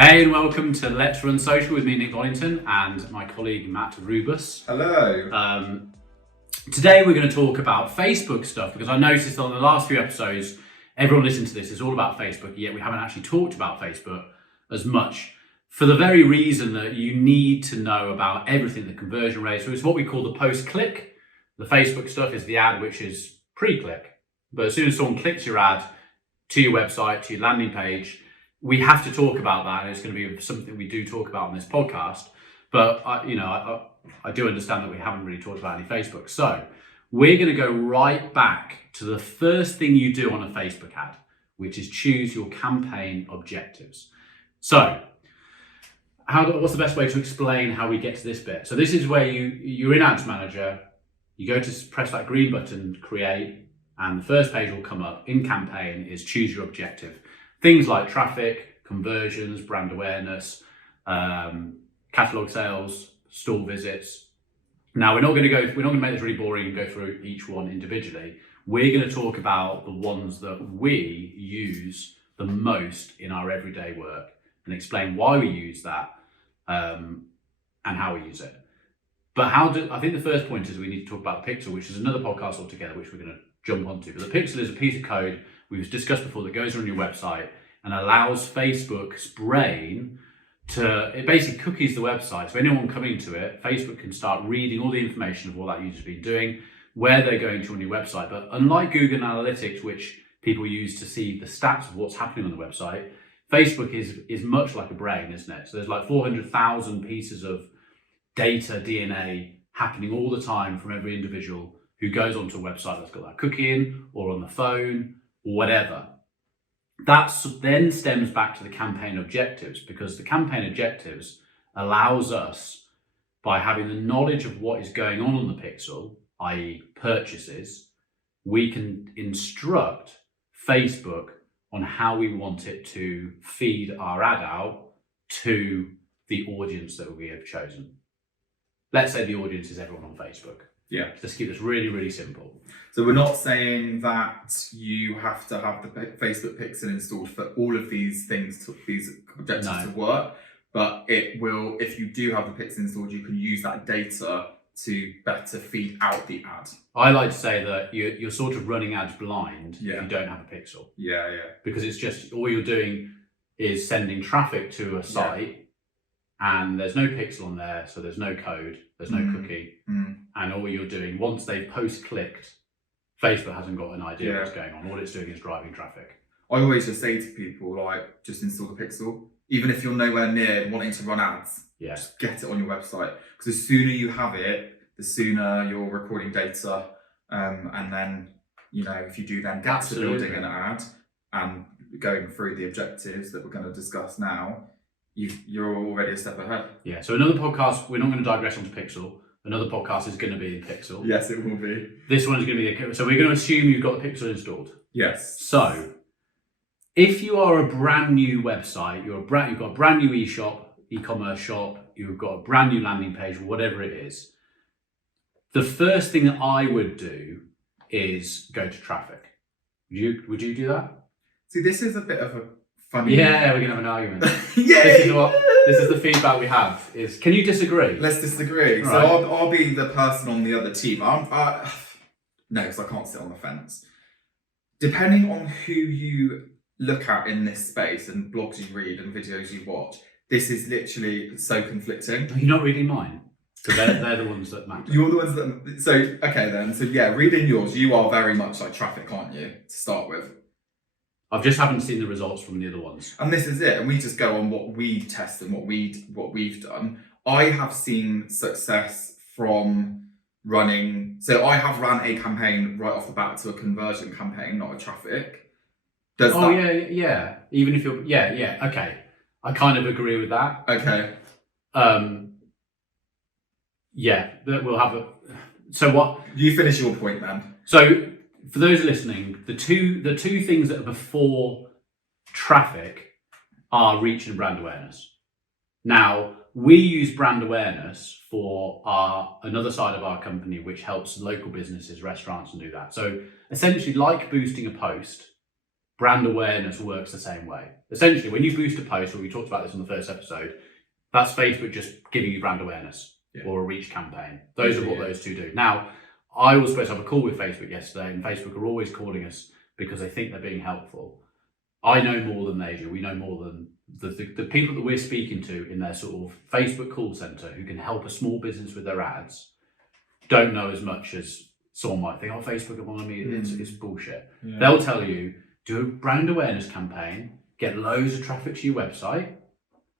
Hey and welcome to Let's Run Social with me, Nick Dollington, and my colleague Matt Rubus. Hello. Today we're going to talk about Facebook stuff because I noticed on the last few episodes, everyone listening to this is all about Facebook, yet we haven't actually talked about Facebook as much for the very reason that you need to know about everything, the conversion rate. So it's what we call the post-click. The Facebook stuff is the ad, which is pre-click. But as soon as someone clicks your ad to your website, to your landing page, we have to talk about that, and it's going to be something we do talk about on this podcast. But I do understand that we haven't really talked about any Facebook. So we're going to go right back to the first thing you do on a Facebook ad, which is choose your campaign objectives. So what's the best way to explain how we get to this bit? So this is where you're in Ads Manager, you go to press that green button, create, and the first page will come up. In campaign is choose your objective. Things like traffic, conversions, brand awareness, catalog sales, store visits. Now we're not going to make this really boring and go through each one individually. We're going to talk about the ones that we use the most in our everyday work and explain why we use that and how we use it. But I think the first point is we need to talk about the pixel, which is another podcast altogether, which we're going to jump onto. But the pixel is a piece of code we've discussed before that goes on your website and allows Facebook's brain it basically cookies the website. So anyone coming to it, Facebook can start reading all the information of what that user's been doing, where they're going to on your website. But unlike Google Analytics, which people use to see the stats of what's happening on the website, Facebook is much like a brain, isn't it? So there's like 400,000 pieces of data, DNA happening all the time from every individual who goes onto a website that's got that cookie in, or on the phone, or whatever. That then stems back to the campaign objectives, because the campaign objectives allows us, by having the knowledge of what is going on the pixel, i.e. purchases, we can instruct Facebook on how we want it to feed our ad out to the audience that we have chosen. Let's say the audience is everyone on Facebook. Yeah. Let's keep this really, really simple. So we're not saying that you have to have the Facebook pixel installed for all of these things, these objectives to work, but it will, if you do have the pixel installed, you can use that data to better feed out the ad. I like to say that you're sort of running ads blind if you don't have a pixel. Yeah. Because it's just, all you're doing is sending traffic to a site and there's no pixel on there, so there's no code, there's no cookie. And all you're doing, once they've post-clicked, Facebook hasn't got an idea what's going on. All it's doing is driving traffic. I always just say to people, like, just install the pixel. Even if you're nowhere near wanting to run ads, just get it on your website. Because the sooner you have it, the sooner you're recording data. And then, if you do then get to building an ad and going through the objectives that we're going to discuss now, you're already a step ahead. Yeah, so another podcast, we're not going to digress onto Pixel. Another podcast is going to be in Pixel. Yes, it will be. This one is going to be, so we're going to assume you've got the Pixel installed. Yes. So, if you are a brand new website, you've got a brand new e-commerce shop, you've got a brand new landing page, whatever it is, the first thing that I would do is go to traffic. Would you do that? See, this is a bit of a funny... Yeah, we're going to have an argument. Yeah. This is the feedback we have. Can you disagree? Let's disagree. Right. So I'll be the person on the other team. No, because I can't sit on the fence. Depending on who you look at in this space and blogs you read and videos you watch, this is literally so conflicting. You're not reading mine? So they're the ones that matter. You're the ones that... So, okay then. So yeah, reading yours, you are very much like traffic, aren't you, to start with? I just haven't seen the results from the other ones. And this is it. And we just go on what we test and what we've done. I have seen success from running... So I have ran a campaign right off the bat to a conversion campaign, not a traffic. Yeah. Even if you're... Yeah, okay. I kind of agree with that. Okay. Yeah, we'll have a... So what... You finish your point then. So... For those listening, the two things that are before traffic are reach and brand awareness. Now, we use brand awareness for another side of our company, which helps local businesses, restaurants, and do that. So essentially, like boosting a post, brand awareness works the same way. Essentially, when you boost a post, or we talked about this on the first episode, that's Facebook just giving you brand awareness or a reach campaign. Those are what those two do. Now, I was supposed to have a call with Facebook yesterday, and Facebook are always calling us because they think they're being helpful. I know more than they do. We know more than the people that we're speaking to in their sort of Facebook call center who can help a small business with their ads don't know as much as someone might think, oh, Facebook are on me, it's bullshit. Yeah. They'll tell you, do a brand awareness campaign, get loads of traffic to your website.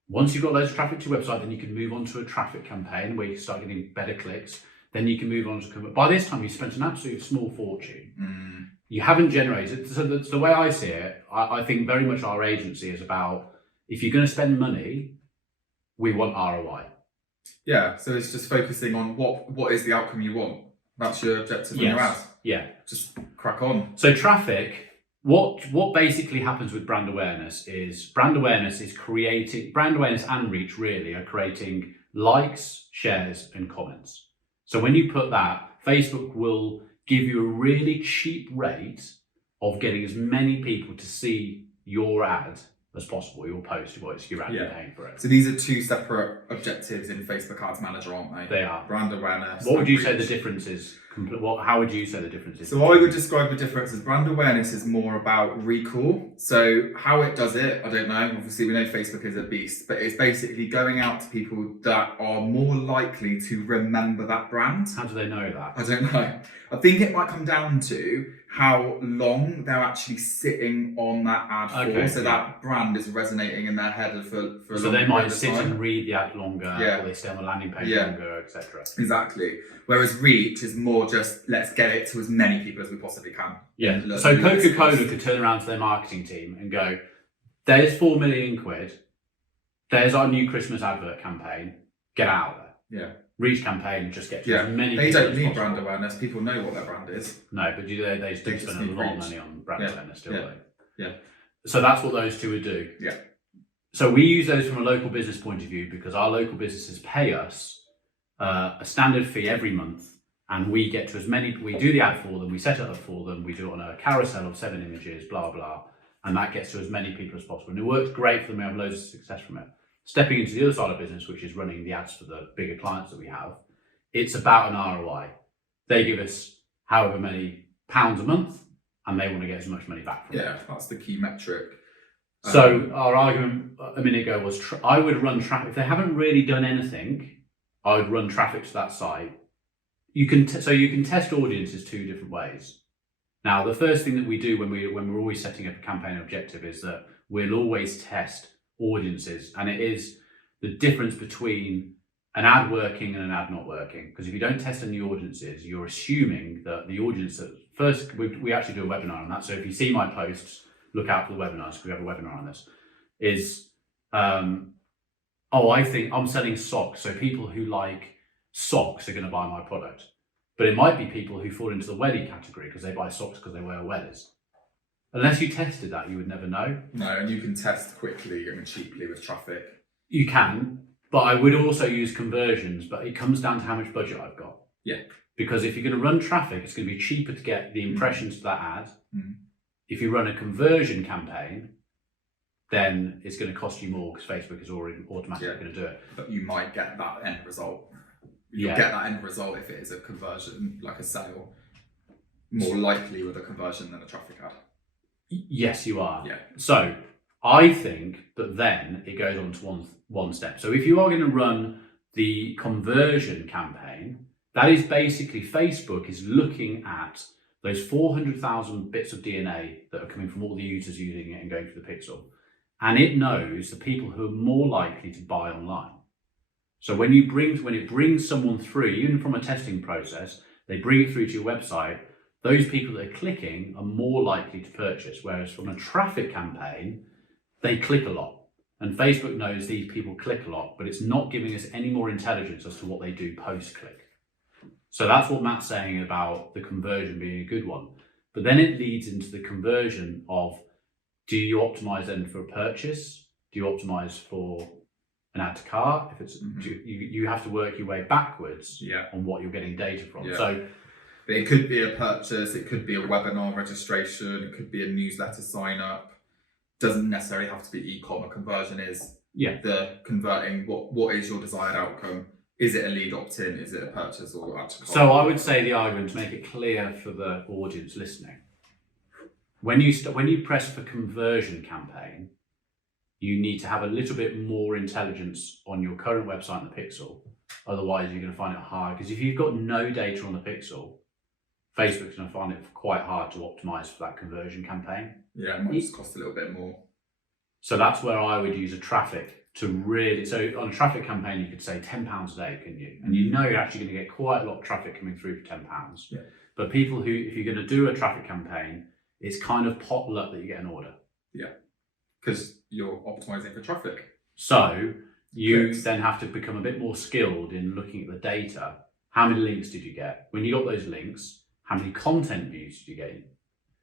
Once you've got loads of traffic to your website, then you can move on to a traffic campaign where you can start getting better clicks. Then you can move on to, by this time you've spent an absolute small fortune. You haven't generated, so the way I see it, I think very much our agency is about, if you're going to spend money, we want ROI. Yeah, so it's just focusing on what is the outcome you want. That's your objective on your ads. Yeah. Just crack on. So traffic, what basically happens with brand awareness is creating, brand awareness and reach really are creating likes, shares and comments. So when you put that, Facebook will give you a really cheap rate of getting as many people to see your ad as possible, your post, your ad, you're paying for it. So these are two separate objectives in Facebook Ads Manager, aren't they? They are. Brand awareness. What would you say the difference is? How would you say the difference is? So I would describe the difference as brand awareness is more about recall. So how it does it, I don't know. Obviously we know Facebook is a beast, but it's basically going out to people that are more likely to remember that brand. How do they know that? I don't know. I think it might come down to how long they're actually sitting on that ad for. So that brand is resonating in their head for a long time. So they might sit and read the ad longer, or they stay on the landing page longer, etc. Exactly. Whereas reach is more just, let's get it to as many people as we possibly can. Yeah. So Coca-Cola could turn around to their marketing team and go, there's 4 million quid. There's our new Christmas advert campaign. Get out there. Yeah. Reach campaign, just get to as many people. They don't need brand awareness. People know what their brand is. No, but they still spend a lot of money on brand awareness, don't they? Yeah. So that's what those two would do. Yeah. So we use those from a local business point of view because our local businesses pay us a standard fee every month, and we get to as many. We do the ad for them, we set it up for them, we do it on a carousel of 7 images, blah blah, and that gets to as many people as possible. And it works great for them. We have loads of success from it. Stepping into the other side of business, which is running the ads for the bigger clients that we have, it's about an ROI. They give us however many pounds a month, and they want to get as much money back from it. Yeah, that's the key metric. So our argument a minute ago was I would run traffic. If they haven't really done anything, I would run traffic to that site. You can test audiences 2 different ways. Now, the first thing that we do when we're always setting up a campaign objective is that we'll always test audiences, and it is the difference between an ad working and an ad not working. Because if you don't test any audiences, you're assuming that the audience that first we actually do a webinar on that. So if you see my posts, look out for the webinars because we have a webinar on this. I think I'm selling socks, so people who like socks are going to buy my product. But it might be people who fall into the welly category because they buy socks because they wear wellies. Unless you tested that, you would never know. No, and you can test quickly and cheaply with traffic. You can, but I would also use conversions, but it comes down to how much budget I've got. Yeah. Because if you're going to run traffic, it's going to be cheaper to get the impressions to that ad. If you run a conversion campaign, then it's going to cost you more because Facebook is already automatically going to do it. But you might get that end result. You'll get that end result if it is a conversion, like a sale, more likely with a conversion than a traffic ad. Yes, you are. Yeah. So I think that then it goes on to one step. So if you are going to run the conversion campaign, that is basically Facebook is looking at those 400,000 bits of DNA that are coming from all the users using it and going through the pixel. And it knows the people who are more likely to buy online. So when it brings someone through, even from a testing process, they bring it through to your website, those people that are clicking are more likely to purchase. Whereas from a traffic campaign, they click a lot. And Facebook knows these people click a lot, but it's not giving us any more intelligence as to what they do post-click. So that's what Matt's saying about the conversion being a good one. But then it leads into the conversion of, do you optimize then for a purchase? Do you optimize for an add to cart? If it's you have to work your way backwards on what you're getting data from. Yeah. So But it could be a purchase, it could be a webinar registration, it could be a newsletter sign up. Doesn't necessarily have to be e-com. A conversion is the converting. What is your desired outcome? Is it a lead opt-in? Is it a purchase or actual? So I would say the argument, to make it clear for the audience listening, when you press for conversion campaign, you need to have a little bit more intelligence on your current website and the pixel. Otherwise, you're going to find it hard. Because if you've got no data on the pixel, Facebook's going to find it quite hard to optimize for that conversion campaign. Yeah, it might just cost a little bit more. So that's where I would use a traffic to really. So on a traffic campaign, you could say £10 a day, couldn't you? And you know you're actually going to get quite a lot of traffic coming through for £10. Yeah. But people who, if you're going to do a traffic campaign, it's kind of pot luck that you get an order. Yeah. Because you're optimizing for traffic. So you then have to become a bit more skilled in looking at the data. How many links did you get? When you got those links, how many content views did you get?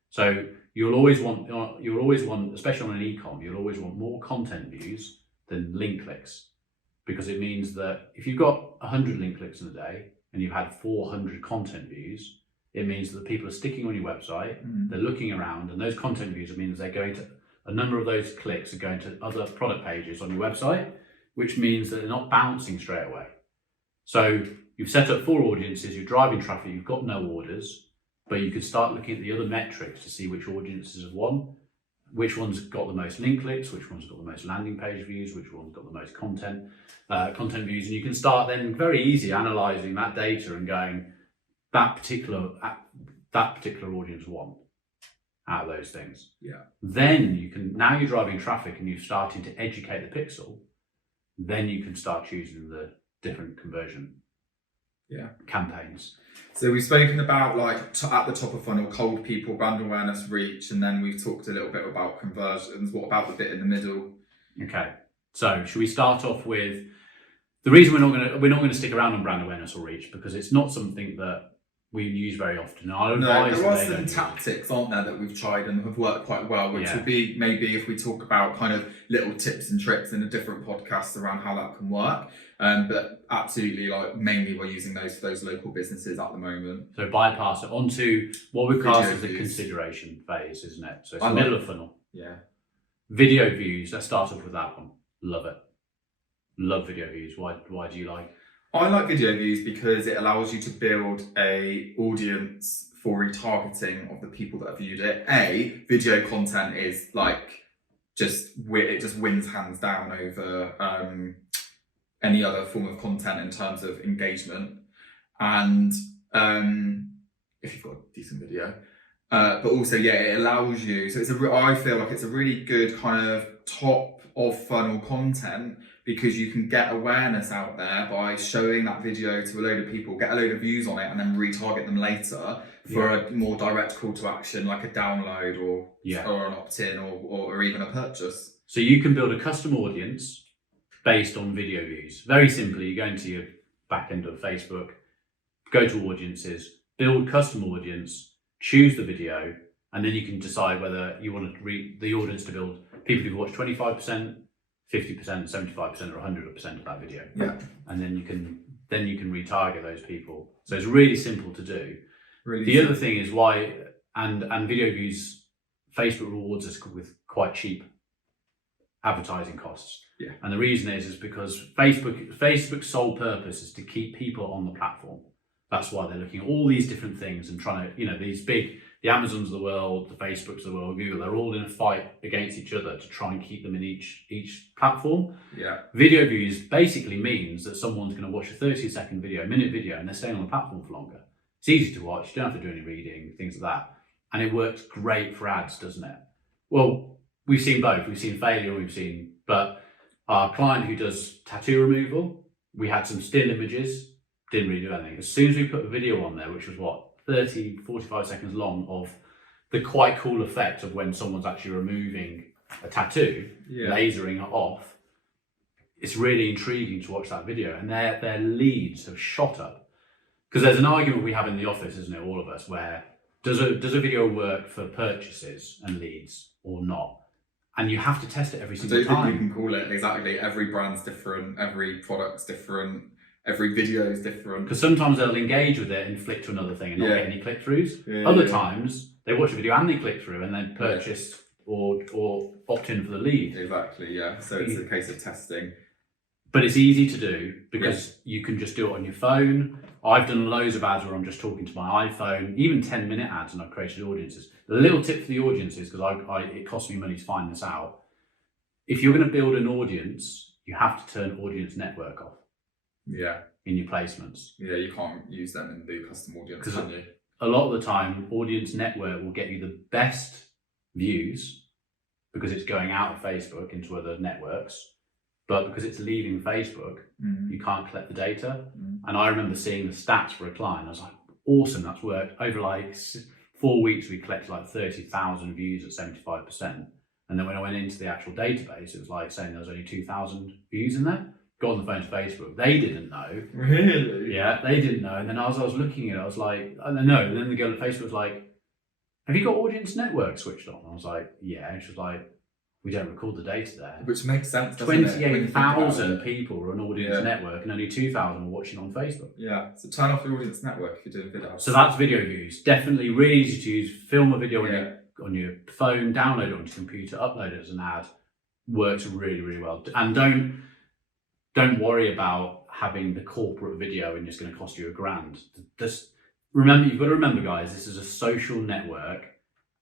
So you'll always want, especially on an e-com, you'll always want more content views than link clicks, because it means that if you've got 100 link clicks in a day and you've had 400 content views, it means that people are sticking on your website, they're looking around, and those content views means they're going to, a number of those clicks are going to other product pages on your website, which means that they're not bouncing straight away. So you've set up 4 audiences, you're driving traffic, you've got no orders, but you could start looking at the other metrics to see which audiences have won, which one's got the most link clicks, which one's got the most landing page views, which one's got the most content views, and you can start then very easy analysing that data and going, that particular audience won out of those things. Yeah. Then you can, now you're driving traffic and you're starting to educate the pixel, then you can start choosing the different conversion campaigns. So we've spoken about like at the top of funnel, cold people, brand awareness, reach, and then we've talked a little bit about conversions. What about the bit in the middle? Okay, so should we start off with the reason we're not going to stick around on brand awareness or reach, because it's not something that we use very often. There are some tactics, aren't there, that we've tried and have worked quite well, which would be maybe if we talk about kind of little tips and tricks in a different podcast around how that can work. But absolutely, like mainly we're using those for those local businesses at the moment. So bypass it onto what we class as the consideration phase, isn't it? So it's the middle of funnel. Yeah. Video views. Let's start off with that one. Love it. Love video views. Why do you like? I like video views because it allows you to build a audience for retargeting of the people that have viewed it. Video content is like it just wins hands down over any other form of content in terms of engagement, and if you've got a decent video, but also it allows you. So I feel like it's a really good kind of top of funnel content, because you can get awareness out there by showing that video to a load of people, get a load of views on it, and then retarget them later for a more direct call to action, like a download or an opt-in or even a purchase. So you can build a custom audience based on video views. Very simply, you go into your back end of Facebook, go to audiences, build custom audience, choose the video, and then you can decide whether you want the audience to build people who've watched 25%, 50%, 75%, or 100% of that video. Yeah. And then you can retarget those people. So it's really simple to do. Really other thing is why, and video views, Facebook rewards us with quite cheap advertising costs. Yeah. And the reason is because Facebook's sole purpose is to keep people on the platform. That's why they're looking at all these different things and trying to, these big, the Amazons of the world, the Facebooks of the world, Google, they're all in a fight against each other to try and keep them in each platform. Yeah. Video views basically means that someone's going to watch a 30-second video, a minute video, and they're staying on the platform for longer. It's easy to watch, you don't have to do any reading, things like that. And it works great for ads, doesn't it? Well, we've seen both. We've seen failure, but our client who does tattoo removal, we had some still images, didn't really do anything. As soon as we put a video on there, which was 30, 45 seconds long, of the quite cool effect of when someone's actually removing a tattoo, lasering it off, it's really intriguing to watch that video. And their leads have shot up. Because there's an argument we have in the office, isn't it, all of us, where does a video work for purchases and leads or not? And you have to test it every single time. You can call it exactly. Every brand's different, every product's different. Every video is different. Because sometimes they'll engage with it and flick to another thing and not get any click-throughs. Other times, they watch a video and they click through and then purchase or opt in for the lead. Exactly, yeah. So it's a case of testing. But it's easy to do because you can just do it on your phone. I've done loads of ads where I'm just talking to my iPhone, even 10-minute ads, and I've created audiences. A little tip for the audiences, because it costs me money to find this out. If you're going to build an audience, you have to turn audience network off. Yeah. In your placements. Yeah, you can't use them in the custom audience, can you? A lot of the time, audience network will get you the best views because it's going out of Facebook into other networks. But because it's leaving Facebook, you can't collect the data. And I remember seeing the stats for a client. I was like, awesome, that's worked. Over like 4 weeks, we collected like 30,000 views at 75%. And then when I went into the actual database, it was like saying there was only 2,000 views in there. Got on the phone to Facebook. They didn't know. Really? Yeah, they didn't know. And then as I was looking at it, I was like, I don't know. And then the girl at Facebook was like, have you got audience network switched on? I was like, yeah. And she was like, we don't record the data there. Which makes sense, doesn't it? 28,000 people are on audience network and only 2,000 are watching on Facebook. Yeah, so turn off your audience network if you're doing videos. So that's video views. Definitely really easy to use. Film a video on your phone, download it onto your computer, upload it as an ad. Works really, really well. And don't worry about having the corporate video and it's going to cost you $1,000. Just remember, you've got to remember, guys, this is a social network.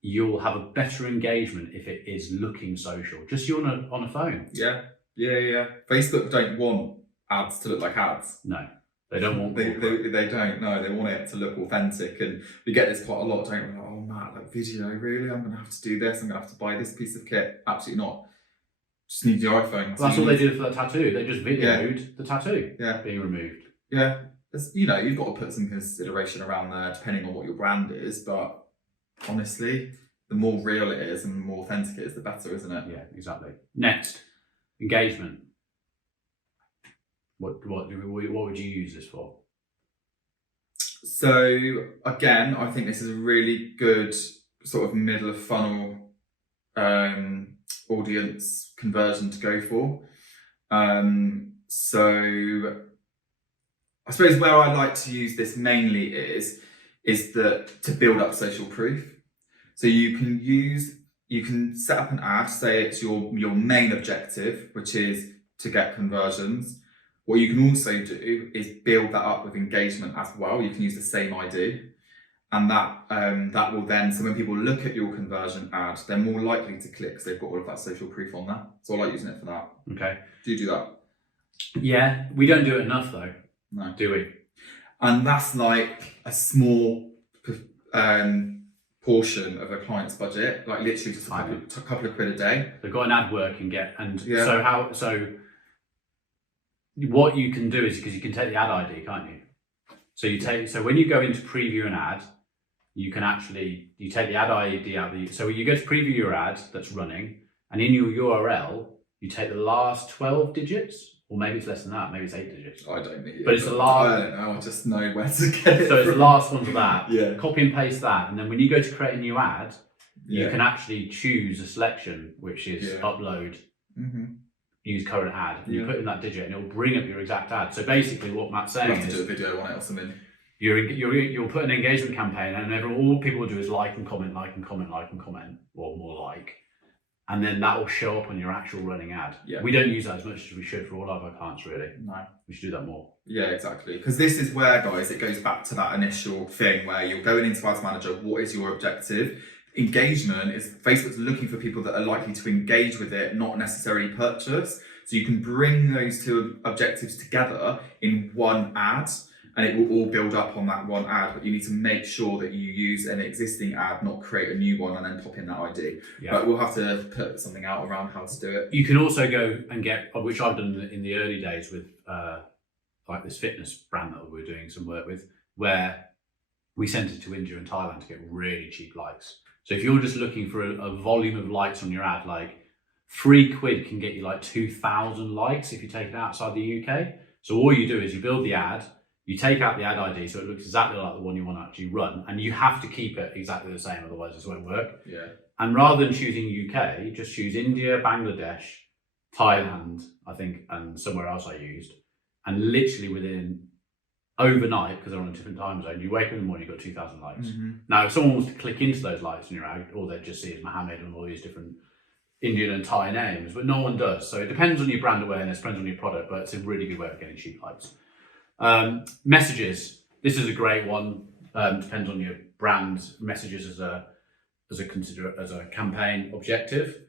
You'll have a better engagement if it is looking social. Just you on a phone. Yeah. Facebook don't want ads to look like ads. No, they don't want. They don't. No, they want it to look authentic. And we get this quite a lot, don't we? Like, oh Matt, like video, really? I'm gonna have to do this. I'm gonna have to buy this piece of kit. Absolutely not. Just need your iPhone. Well, that's all they did for the tattoo. They just videoed the tattoo being removed. Yeah, you've got to put some consideration around there, depending on what your brand is, but. Honestly, the more real it is and the more authentic it is, the better, isn't it? Yeah, exactly. Next, engagement. What would you use this for? So again, I think this is a really good sort of middle of funnel audience conversion to go for. So I suppose where I like to use this mainly is that to build up social proof. So you can set up an ad, say it's your main objective, which is to get conversions. What you can also do is build that up with engagement as well. You can use the same ID, and that will then, so when people look at your conversion ad, they're more likely to click because they've got all of that social proof on there. So I like using it for that. Okay. Do you do that? Yeah, we don't do it enough though. No. Do we? And that's like a small portion of a client's budget, like literally just a couple of quid a day. They've got an ad work so what you can do is, because you can take the ad ID, can't you? So when you go into preview an ad, you take the ad ID out so you go to preview your ad that's running, and in your URL, you take the last 12 digits. Or maybe it's less than that, maybe it's 8 digits. I don't need it. But it's the last. I don't know, I just know where to get it. So it's the last one to that. Yeah. Copy and paste that. And then when you go to create a new ad, you can actually choose a selection, which is upload, use current ad. And you put in that digit and it'll bring up your exact ad. So basically what Matt's saying is. You have to do a video on it or something. You'll put an engagement campaign and all people will do is like and comment, or more like. And then that will show up on your actual running ad. Yeah. We don't use that as much as we should for all of our clients, really. No. We should do that more. Yeah, exactly. Because this is where, guys, it goes back to that initial thing where you're going into Ads Manager, what is your objective? Engagement is Facebook's looking for people that are likely to engage with it, not necessarily purchase. So you can bring those two objectives together in one ad, and it will all build up on that one ad, but you need to make sure that you use an existing ad, not create a new one and then pop in that ID. Yeah. But we'll have to put something out around how to do it. You can also go and get, which I've done in the early days with like this fitness brand that we're doing some work with, where we sent it to India and Thailand to get really cheap likes. So if you're just looking for a volume of likes on your ad, like £3 can get you like 2,000 likes if you take it outside the UK. So all you do is you build the ad, you take out the ad ID so it looks exactly like the one you want to actually run, and you have to keep it exactly the same, otherwise this won't work. Yeah. And rather than choosing UK, just choose India, Bangladesh, Thailand, I think, and somewhere else I used, and literally within overnight, because they're on a different time zone, you wake up in the morning, you've got 2,000 likes. Now, if someone was to click into those likes in your ad, all they'd just see is Mohammed and all these different Indian and Thai names, but no one does. So it depends on your brand awareness, depends on your product, but it's a really good way of getting cheap likes. Messages. This is a great one. Depends on your brand. Messages as a campaign objective.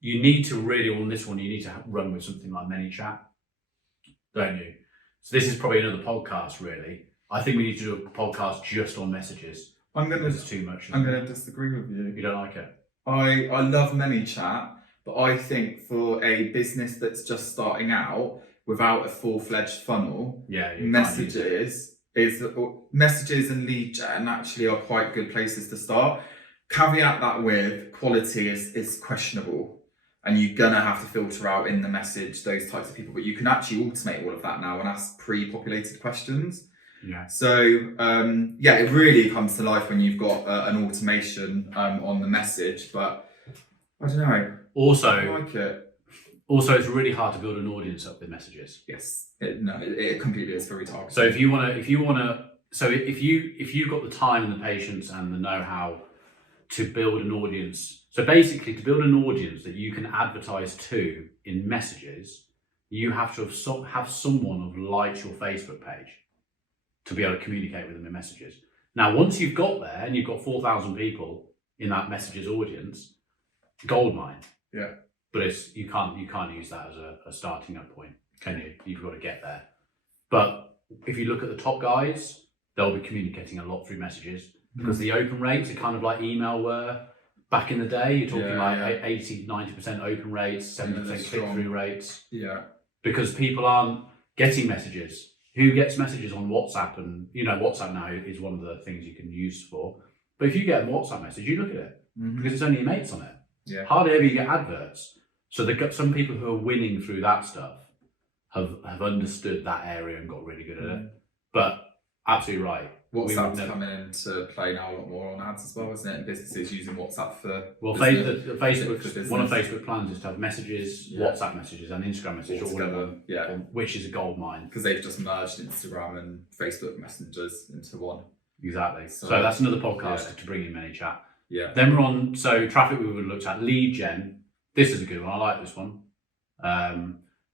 You need to really, on this one, you need to run with something like ManyChat, don't you? So this is probably another podcast, really. I think we need to do a podcast just on messages. It's too much. I'm going to disagree with you. You don't like it? I love ManyChat, but I think for a business that's just starting out without a full-fledged funnel, messages and lead gen actually are quite good places to start. Caveat that with quality is questionable, and you're gonna have to filter out in the message those types of people, but you can actually automate all of that now and ask pre-populated questions. Yeah. So it really comes to life when you've got an automation on the message, but I don't know. Also, I like it. Also, it's really hard to build an audience up with messages. Yes, it completely is very targeted. So if you've got the time and the patience and the know-how to build an audience, so basically to build an audience that you can advertise to in messages, you have to have someone have liked your Facebook page to be able to communicate with them in messages. Now, once you've got there and you've got 4,000 people in that messages audience, goldmine. Yeah. But you can't use that as a starting up point, can you? You've got to get there. But if you look at the top guys, they'll be communicating a lot through messages because the open rates are kind of like email were back in the day. You're talking 80, 90% open rates, 70% click-through rates. Yeah. Because people aren't getting messages. Who gets messages on WhatsApp? And WhatsApp now is one of the things you can use for. But if you get a WhatsApp message, you look at it because it's only your mates on it. Yeah. Hardly ever you get adverts. So they've got some people who are winning through that stuff have understood that area and got really good at it. But absolutely right. WhatsApp's coming into play now a lot more on ads as well, isn't it? And businesses using WhatsApp for Facebook. One of Facebook's plans is to have messages, WhatsApp messages, and Instagram messages all together. Which is a gold mine because they've just merged Instagram and Facebook messengers into one. Exactly. So that's another podcast to bring in ManyChat. Yeah. Then we're on traffic. We would have looked at lead gen. This is a good one. I like this one.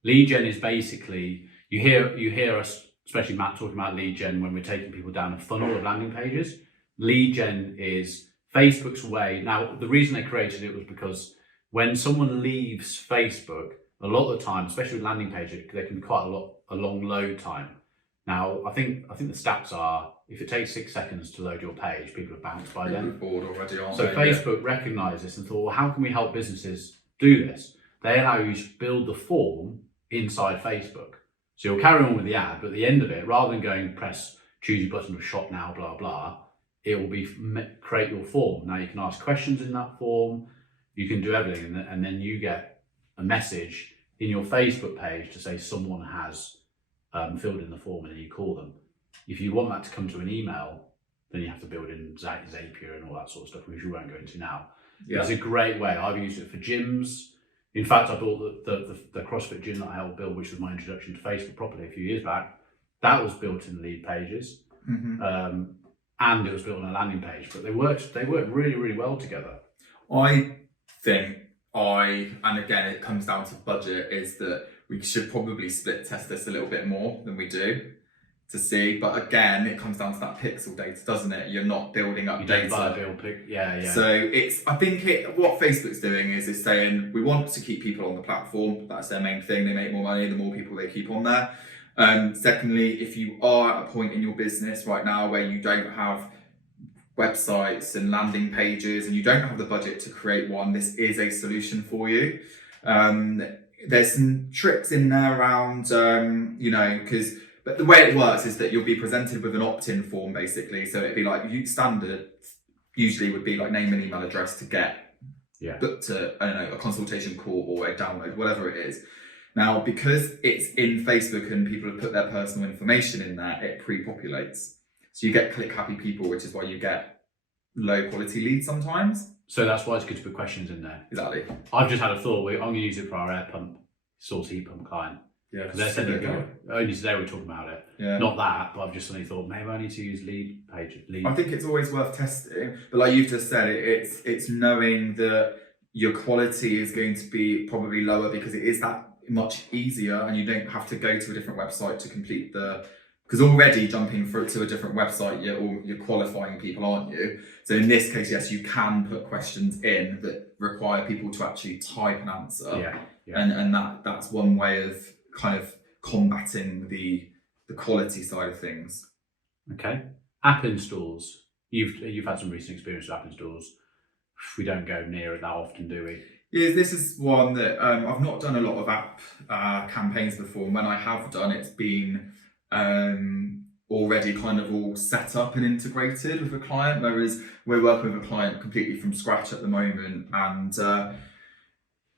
Lead gen is basically you hear us, especially Matt, talking about lead gen when we're taking people down a funnel of landing pages. Lead gen is Facebook's way. Now, the reason they created it was because when someone leaves Facebook, a lot of the time, especially with landing pages, there can be quite a long load time. Now, I think the stats are if it takes 6 seconds to load your page, people have bounced by then. Bored already, aren't so they? Facebook recognised this and thought, well, how can we help businesses do this? They allow you to build the form inside Facebook. So you'll carry on with the ad, but at the end of it, rather than going choose your button to shop now, blah, blah, it will be create your form. Now you can ask questions in that form, you can do everything, and then you get a message in your Facebook page to say someone has filled in the form, and then you call them. If you want that to come to an email, then you have to build in Zapier and all that sort of stuff, which we won't go into now. Yeah. It's a great way. I've used it for gyms. In fact, I built the CrossFit gym that I helped build, which was my introduction to Facebook properly a few years back. That was built in lead pages, and it was built on a landing page. But they worked really, really well together. I think and again, it comes down to budget, is that we should probably split test this a little bit more than we do to see. But again, it comes down to that pixel data, doesn't it? You're not building up data. So I think what Facebook's doing is saying, we want to keep people on the platform. That's their main thing. They make more money the more people they keep on there. Secondly, if you are at a point in your business right now where you don't have websites and landing pages and you don't have the budget to create one, this is a solution for you. There's some tricks in there around, but the way it works is that you'll be presented with an opt-in form, basically. So it'd be like standard, usually would be like name and email address to get booked to, a consultation call or a download, whatever it is. Now, because it's in Facebook and people have put their personal information in there, it pre-populates. So you get click-happy people, which is why you get low-quality leads sometimes. So that's why it's good to put questions in there. Exactly. I've just had a thought. I'm going to use it for our air pump, source heat pump client. Yeah, because they're sending people. Only today we're talking about it. Yeah. Not that, but I've just suddenly thought maybe I need to use lead. I think it's always worth testing, but like you've just said, it's knowing that your quality is going to be probably lower because it is that much easier, and you don't have to go to a different website to complete because already jumping to a different website, you're qualifying people, aren't you? So in this case, yes, you can put questions in that require people to actually type an answer. Yeah. And that's one way of kind of combating the quality side of things. Okay. App installs. You've had some recent experience with app installs. We don't go near it that often, do we? Yeah, this is one that I've not done a lot of app campaigns before. And when I have done, it's been already kind of all set up and integrated with a client, whereas we're working with a client completely from scratch at the moment. And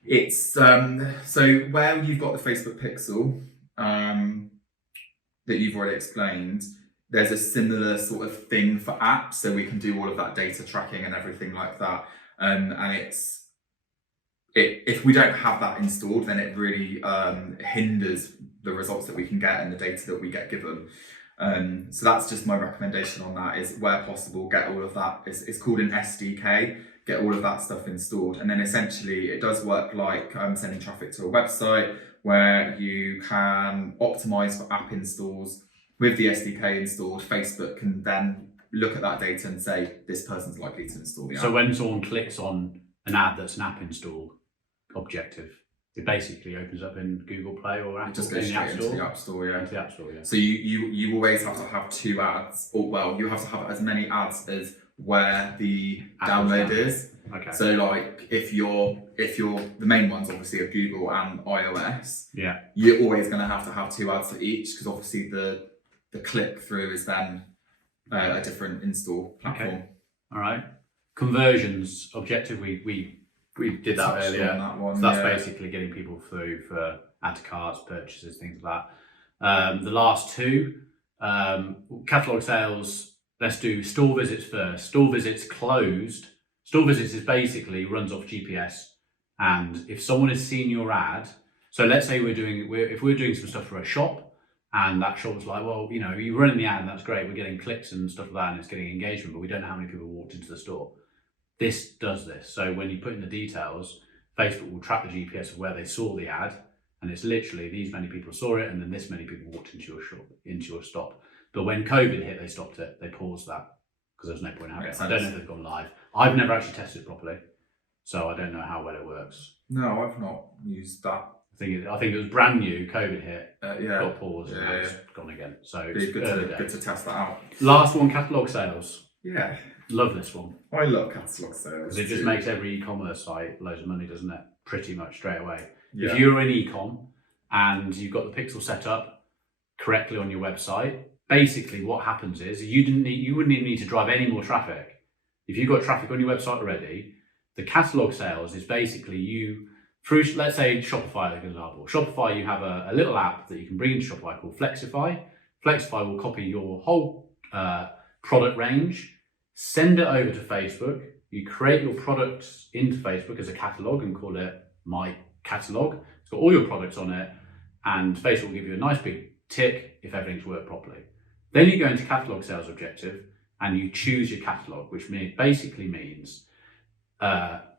it's so where you've got the Facebook Pixel that you've already explained, there's a similar sort of thing for apps, so we can do all of that data tracking and everything like that. And if we don't have that installed, then it really hinders the results that we can get and the data that we get given. So that's just my recommendation on that, is where possible, get all of that. It's called an SDK, get all of that stuff installed. And then essentially it does work like sending traffic to a website where you can optimize for app installs. With the SDK installed, Facebook can then look at that data and say, this person's likely to install the app. So when someone clicks on an ad that's an app install objective, it basically opens up in Google Play or Apple. It just goes straight into the App Store, yeah. Into the App Store, yeah. So you always have to have 2 ads, or well, you have to have as many ads as where the download is. Okay. So like if you're the main ones obviously are Google and iOS, yeah, you're always going to have 2 ads for each, because obviously the click through is then a different install platform. Okay. All right. Conversions objective, we did that earlier. That one, so that's basically getting people through for add to carts, purchases, things like that. The last 2, catalog sales. Let's do store visits first. Store visits closed. Store visits is basically runs off GPS, and if someone has seen your ad, so let's say if we're doing some stuff for a shop, and that shop's like, well, you know, you're running the ad and that's great, we're getting clicks and stuff like that, and it's getting engagement, but we don't know how many people walked into the store. This does this. So when you put in the details, Facebook will track the GPS of where they saw the ad, and it's literally these many people saw it, and then this many people walked into your shop, into your stop. But when COVID hit, they stopped it. They paused that because there's no point in having it. I don't know if they've gone live. I've never actually tested it properly, so I don't know how well it works. No, I've not used that. I think it was brand new. COVID hit, yeah, got paused, and now it's gone again. So it's good to test that out. Last one, catalog sales. Yeah, love this one. I love catalog sales because it just makes every e-commerce site loads of money, doesn't it? Pretty much straight away. Yeah. If you're in e-com and you've got the pixel set up correctly on your website, basically what happens is you wouldn't even need to drive any more traffic. If you've got traffic on your website already, the catalog sales is basically you through, let's say Shopify, for example. Shopify, you have a little app that you can bring into Shopify called Flexify. Flexify will copy your whole product range, send it over to Facebook. You create your products into Facebook as a catalog and call it My Catalog. It's got all your products on it, and Facebook will give you a nice big tick if everything's worked properly. Then you go into catalog sales objective and you choose your catalog, which basically means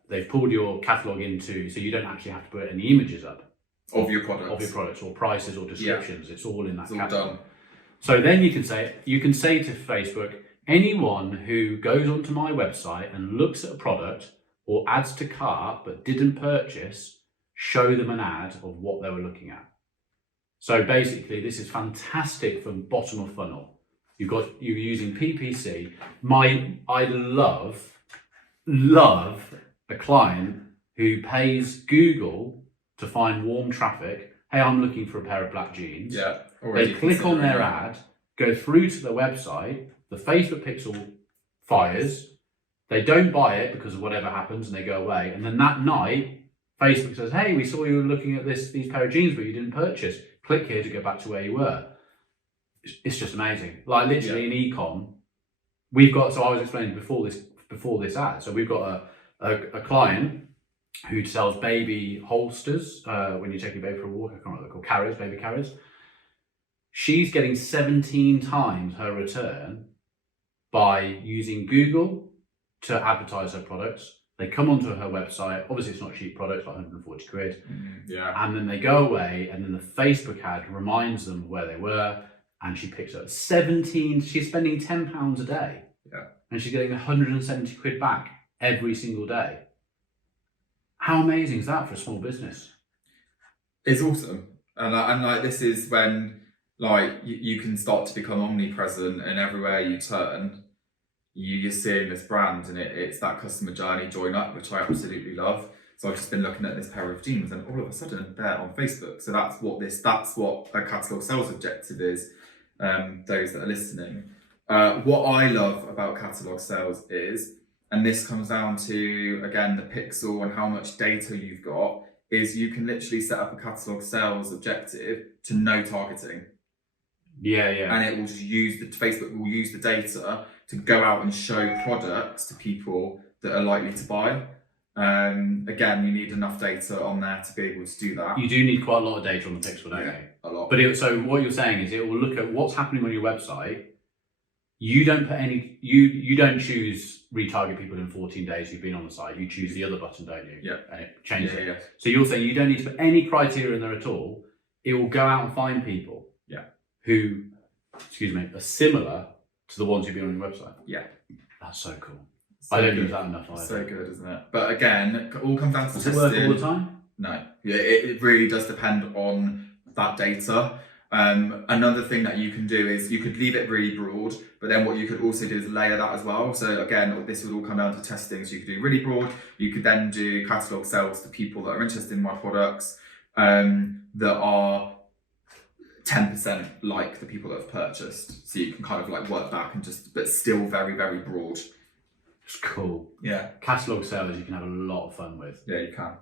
they've pulled your catalog into, so you don't actually have to put any images up of your products or prices or descriptions. Yeah. It's all in that catalog. Done. So then you can say to Facebook, anyone who goes onto my website and looks at a product or adds to cart but didn't purchase, show them an ad of what they were looking at. So basically, this is fantastic for bottom of funnel. You're using PPC. I love a client who pays Google to find warm traffic. Hey, I'm looking for a pair of black jeans. Yeah. They click on their ad, go through to the website, the Facebook pixel fires, they don't buy it because of whatever happens and they go away. And then that night, Facebook says, hey, we saw you were looking at these pair of jeans, but you didn't purchase. Click here to go back to where you were. It's just amazing. Like literally in e-com, we've got, so I was explaining before this ad, so we've got a client who sells baby holsters when you take your baby for a walk. I can't remember what they're called, carriers, baby carriers. She's getting 17 times her return by using Google to advertise her products. They come onto her website. Obviously, it's not cheap products, like 140 quid. Yeah. And then they go away, and then the Facebook ad reminds them where they were, and she picks up 17. She's spending £10 a day. Yeah. And she's getting 170 quid back every single day. How amazing is that for a small business? It's awesome. And like, this is when, like, you can start to become omnipresent, and everywhere you turn, you're seeing this brand, and it's that customer journey join up, which I absolutely love. So I've just been looking at this pair of jeans, and all of a sudden they're on Facebook. So that's what a catalog sales objective is. Those that are listening, what I love about catalog sales is, and this comes down to, again, the pixel and how much data you've got, is you can literally set up a catalog sales objective to no targeting. Yeah. And it will just Facebook will use the data to go out and show products to people that are likely to buy. Again, you need enough data on there to be able to do that. You do need quite a lot of data on the pixel, don't you? A lot. But so what you're saying is it will look at what's happening on your website. You don't put any. You don't choose retarget people in 14 days you've been on the site. You choose the other button, don't you? Yeah. And it changes it. Yeah. So you're saying you don't need to put any criteria in there at all. It will go out and find people. Yeah. Who, are similar to the ones you've been on your website. Yeah. That's so cool. So I don't use that enough either. So good, isn't it? But again, it all comes down to Does testing. it work all the time? No. Yeah, it really does depend on that data. Another thing that you can do is you could leave it really broad, but then what you could also do is layer that as well. So again, this would all come down to testing. So you could do really broad. You could then do catalog sales to people that are interested in my products, that are 10% like the people that have purchased. So you can kind of like work back and but still very, very broad. It's cool. Yeah. Catalog sales you can have a lot of fun with. Yeah, you can.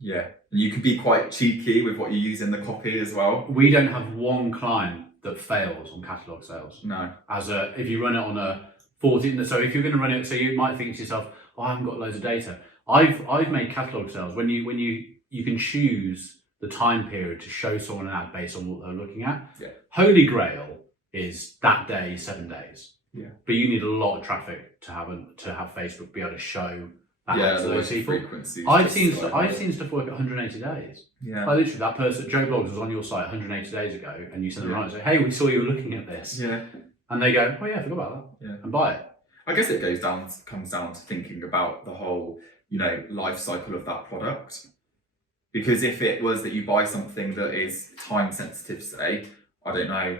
Yeah. And you can be quite cheeky with what you use in the copy as well. We don't have one client that fails on catalog sales. No. If you run it on a 14, so if you're going to run it, so you might think to yourself, oh, I haven't got loads of data. I've made catalog sales when you can choose the time period to show someone an ad based on what they're looking at. Yeah. Holy Grail is that day, 7 days. Yeah. But you need a lot of traffic to have Facebook be able to show that ad to those people. I've seen stuff work at 180 days. Yeah. Like literally, that person, Joe Blogs, was on your site 180 days ago, and you send them around and say, "Hey, we saw you were looking at this." Yeah. And they go, "Oh yeah, I forgot about that." Yeah. And buy it. I guess it comes down to thinking about the whole, life cycle of that product. Because if it was that you buy something that is time sensitive, say, I don't know,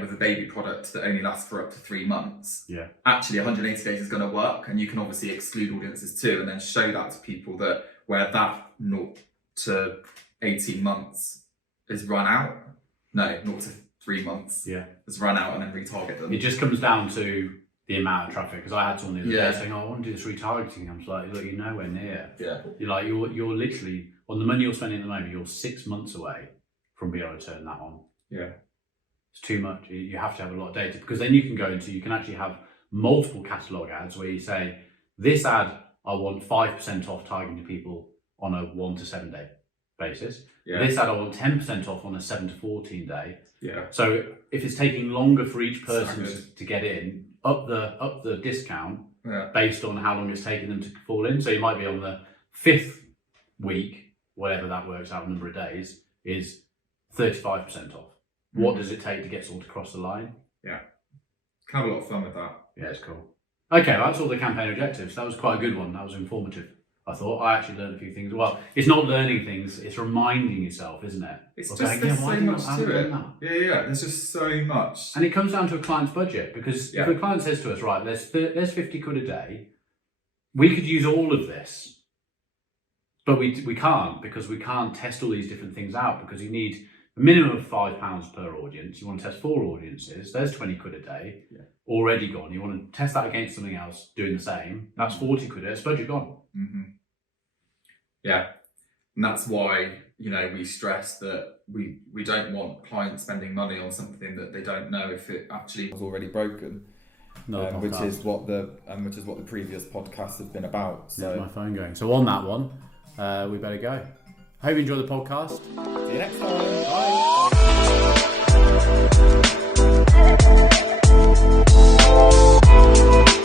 with a baby product that only lasts for up to 3 months, yeah, actually 180 days is going to work, and you can obviously exclude audiences too, and then show that to people that where that 0 to 18 months is run out, 0 to 3 months, has run out, and then retarget them. It just comes down to the amount of traffic. Because I had someone the other day saying, "Oh, I want to do this retargeting." I'm just like, "Look, you're nowhere near." Yeah. You're literally on the money you're spending at the moment. You're 6 months away from being able to turn that on. Yeah. It's too much. You have to have a lot of data, because then you can actually have multiple catalog ads where you say, this ad, I want 5% off targeting to people on a 1 to 7 day basis. Yeah. This ad, I want 10% off on a 7 to 14 day. Yeah. So if it's taking longer for each person to get in, up the discount based on how long it's taking them to fall in. So you might be on the 5th week, whatever that works out, number of days, is 35% off. What does it take to get someone to cross the line? Yeah. Can have a lot of fun with that. Yeah, it's cool. Okay, well, that's all the campaign objectives. That was quite a good one. That was informative. I thought I actually learned a few things. Well, it's not learning things, it's reminding yourself, isn't it? It's just there's so much to it. Yeah, there's just so much. And it comes down to a client's budget, because if a client says to us, right, there's 50 quid a day, we could use all of this, but we can't, because we can't test all these different things out, because you need a minimum of £5 per audience. You want to test 4 audiences, there's 20 quid a day already gone. You want to test that against something else doing the same, that's 40 quid, it's budget gone. Mm-hmm. Yeah, and that's why we stress that we don't want clients spending money on something that they don't know if it actually was already broken. Which is what the previous podcasts have been about. So there's my phone going. So on that one, we better go. Hope you enjoy the podcast. See you next time. Bye.